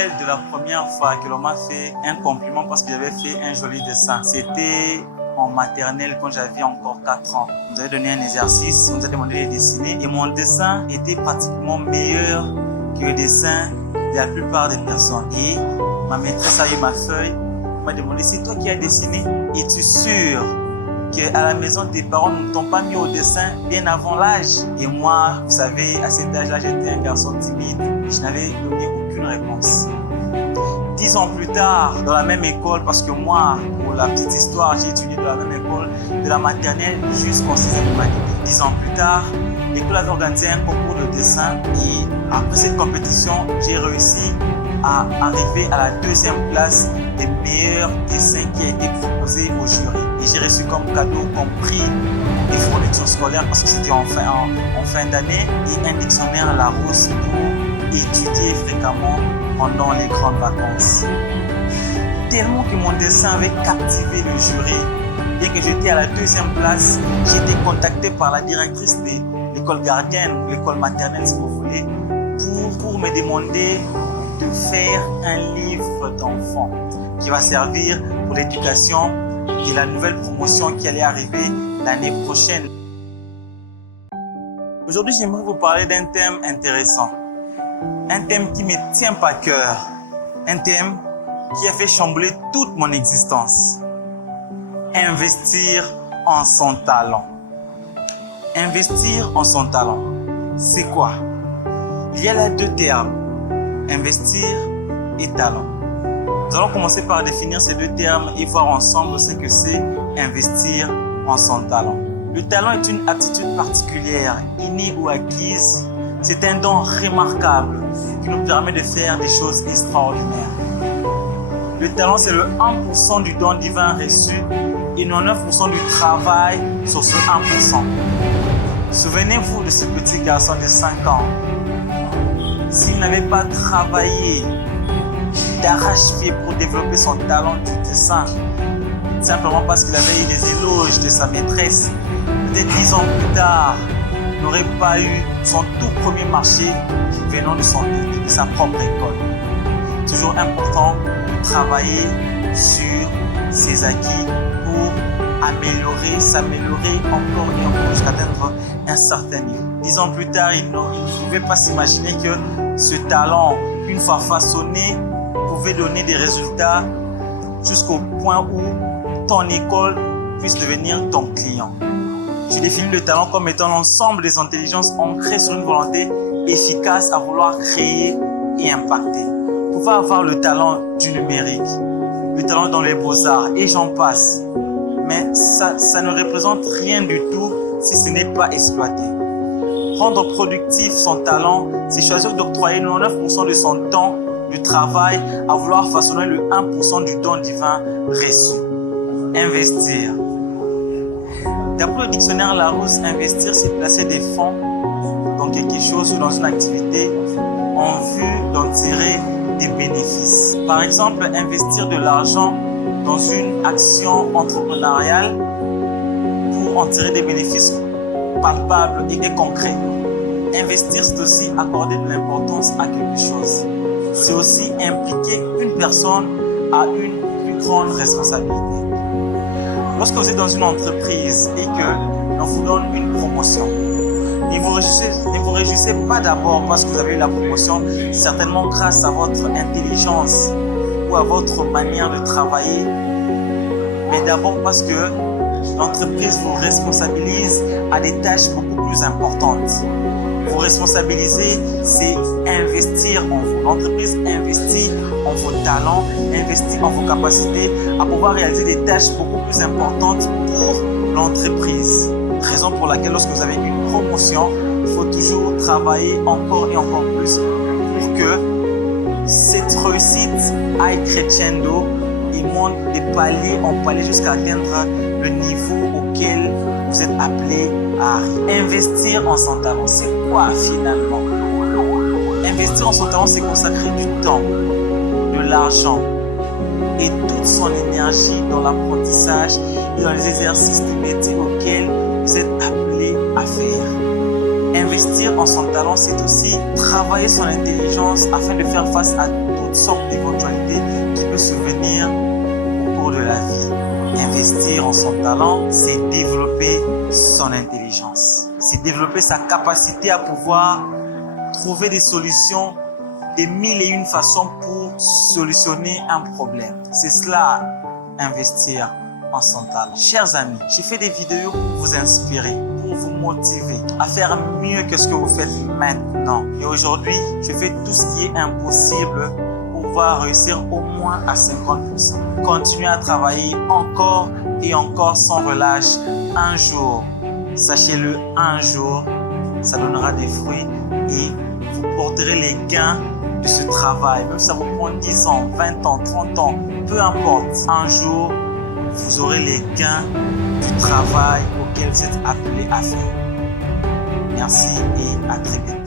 rappelle de la première fois que l'on m'a fait un compliment parce que j'avais fait un joli dessin. C'était en maternelle quand j'avais encore 4 ans. On nous avait donné un exercice, on nous a demandé de dessiner et mon dessin était pratiquement meilleur que le dessin de la plupart des personnes. Et ma maîtresse a eu ma feuille, m'a demandé: c'est toi qui as dessiné? Es-tu sûr qu'à la maison, tes parents ne t'ont pas mis au dessin bien avant l'âge? Et moi, vous savez, à cet âge-là, j'étais un garçon timide et je n'avais donné aucune réponse. 10 ans plus tard, dans la même école, parce que moi, pour la petite histoire, j'ai étudié dans la même école, de la maternelle jusqu'en 6e année. 10 ans plus tard, l'école avait organisé un concours de dessin et après cette compétition, j'ai réussi à arriver à la 2e place des meilleurs dessins qui a été proposé au jury. Et j'ai reçu comme cadeau, comme prix, des fournitures scolaires parce que c'était en fin d'année et un dictionnaire Larousse pour étudier fréquemment pendant les grandes vacances. Tellement que mon dessin avait captivé le jury. Bien que j'étais à la 2e place, j'ai été contacté par la directrice de l'école gardienne, l'école maternelle si vous voulez, pour me demander de faire un livre d'enfants qui va servir pour l'éducation de la nouvelle promotion qui allait arriver l'année prochaine. Aujourd'hui, j'aimerais vous parler d'un thème intéressant, un thème qui me tient à cœur, un thème qui a fait chambouler toute mon existence. Investir en son talent. Investir en son talent, c'est quoi? Il y a là 2 termes, investir et talent. Nous allons commencer par définir ces 2 termes et voir ensemble ce que c'est investir en son talent. Le talent est une aptitude particulière, innée ou acquise. C'est un don remarquable qui nous permet de faire des choses extraordinaires. Le talent, c'est le 1% du don divin reçu et 99% du travail sur ce 1%. Souvenez-vous de ce petit garçon de 5 ans. S'il n'avait pas travaillé d'arrache-pied pour développer son talent du dessin, simplement parce qu'il avait eu des éloges de sa maîtresse, peut-être 10 ans plus tard, il n'aurait pas eu son tout premier marché venant de sa propre école. Toujours important de travailler sur ses acquis pour s'améliorer encore et encore jusqu'à atteindre un certain niveau. 10 ans plus tard, il ne pouvait pas s'imaginer que ce talent, une fois façonné, pouvait donner des résultats jusqu'au point où ton école puisse devenir ton client. Je définis le talent comme étant l'ensemble des intelligences ancrées sur une volonté efficace à vouloir créer et impacter. Vous pouvez avoir le talent du numérique, le talent dans les beaux-arts et j'en passe. Mais ça ne représente rien du tout si ce n'est pas exploité. Rendre productif son talent, c'est choisir d'octroyer 99% de son temps de travail à vouloir façonner le 1% du don divin reçu. Investir. D'après le dictionnaire Larousse, investir, c'est placer des fonds dans quelque chose ou dans une activité en vue d'en tirer des bénéfices. Par exemple, investir de l'argent dans une action entrepreneuriale pour en tirer des bénéfices palpables et concrets. Investir, c'est aussi accorder de l'importance à quelque chose. C'est aussi impliquer une personne à une plus grande responsabilité. Lorsque vous êtes dans une entreprise et que l'on vous donne une promotion, ne vous réjouissez pas d'abord parce que vous avez eu la promotion, certainement grâce à votre intelligence ou à votre manière de travailler, mais d'abord parce que l'entreprise vous responsabilise à des tâches beaucoup plus importantes. Vous responsabiliser, c'est investir en vous. L'entreprise investit en vos talents, investit en vos capacités à pouvoir réaliser des tâches beaucoup plus importantes pour l'entreprise. Raison pour laquelle lorsque vous avez une promotion, il faut toujours travailler encore et encore plus pour que cette réussite aille crescendo et monte de palier en palier jusqu'à atteindre le niveau auquel vous êtes appelé à arriver. Investir en son talent, c'est quoi finalement? Investir en son talent, c'est consacrer du temps, de l'argent et toute son énergie dans l'apprentissage et dans les exercices du métier auquel vous êtes appelé à faire. Investir en son talent, c'est aussi travailler son intelligence afin de faire face à toutes toutes sortes d'éventualités qui peuvent se venir au cours de la vie. Investir en son talent, c'est développer son intelligence. C'est développer sa capacité à pouvoir trouver des solutions de mille et une façons pour solutionner un problème. C'est cela, investir en son talent. Chers amis, j'ai fait des vidéos pour vous inspirer, pour vous motiver à faire mieux que ce que vous faites maintenant. Et aujourd'hui, je fais tout ce qui est impossible pour pouvoir réussir au moins à 50%. Continuez à travailler encore et encore sans relâche. Un jour, sachez-le, un jour, ça donnera des fruits et vous porterez les gains de ce travail. Même si ça vous prend 10 ans, 20 ans, 30 ans, peu importe. Un jour, vous aurez les gains du travail auquel vous êtes appelé à faire. Merci et à très bientôt.